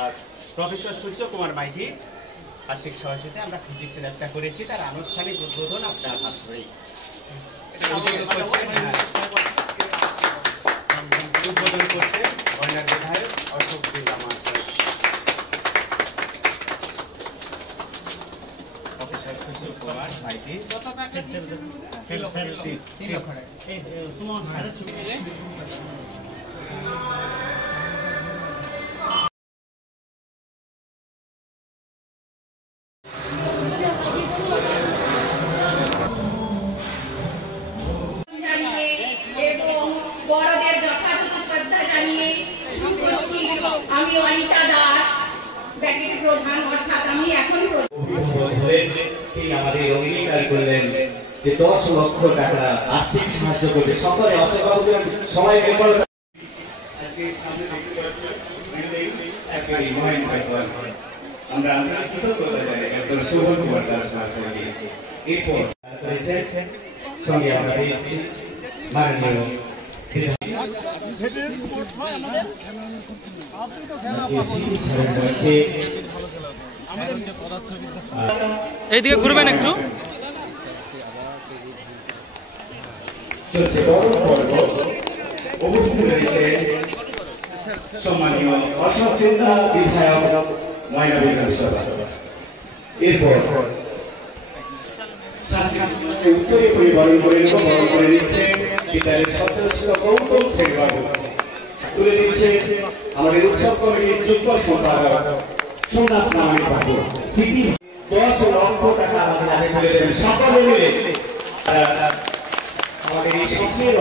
আর professor সূর্য কুমার মাইতি আর্থিক সহযোগিতা আমরা ফিজিক্স ল্যাবটা করেছি, তার আনুষ্ঠানিক উদ্বোধন আপনার হাত ধরেই উদ্বোধন করছে বয়নার বিধায়ক অশোক বিল্লা মহাশয়। প্রফেসর সূর্য কুমার মাইতি বড়দের যথাযথ শ্রদ্ধা জানিয়ে আমি অনিতা দাস ব্যাকেট প্রধান, অর্থাৎ আমি এখন আমাদের অঙ্গীকার করলেন যে 10 লক্ষ টাকা আর্থিক সাহায্য করবে। সকলে সবাই আমরা কৃতজ্ঞতা জানাই ডক্টর শোভন কুমার দাস মহাশয়কে। এরপর সঙ্গে আমরা পেয়েছি মাননীয় এইদিকে ঘুরবেন একটু। উপস্থিত রয়েছে সম্মানীয় অশোক বিল্লা বিধায়ক ময়না বিধানসভা। এরপর উত্তরে পরিবরণ করে নিচ্ছে বিদ্যালয়ের সদস্য গৌতম শেখ বাবু। তুলে দিচ্ছে আমাদের উৎসব কমিটির যুগ্ম সম্পাদক সোমনাথ নামের বাবু। 10 লক্ষ টাকা আমাদের হাতে তুলে দেবেন সকলে মিলে। আমাদের এই স্বপ্নের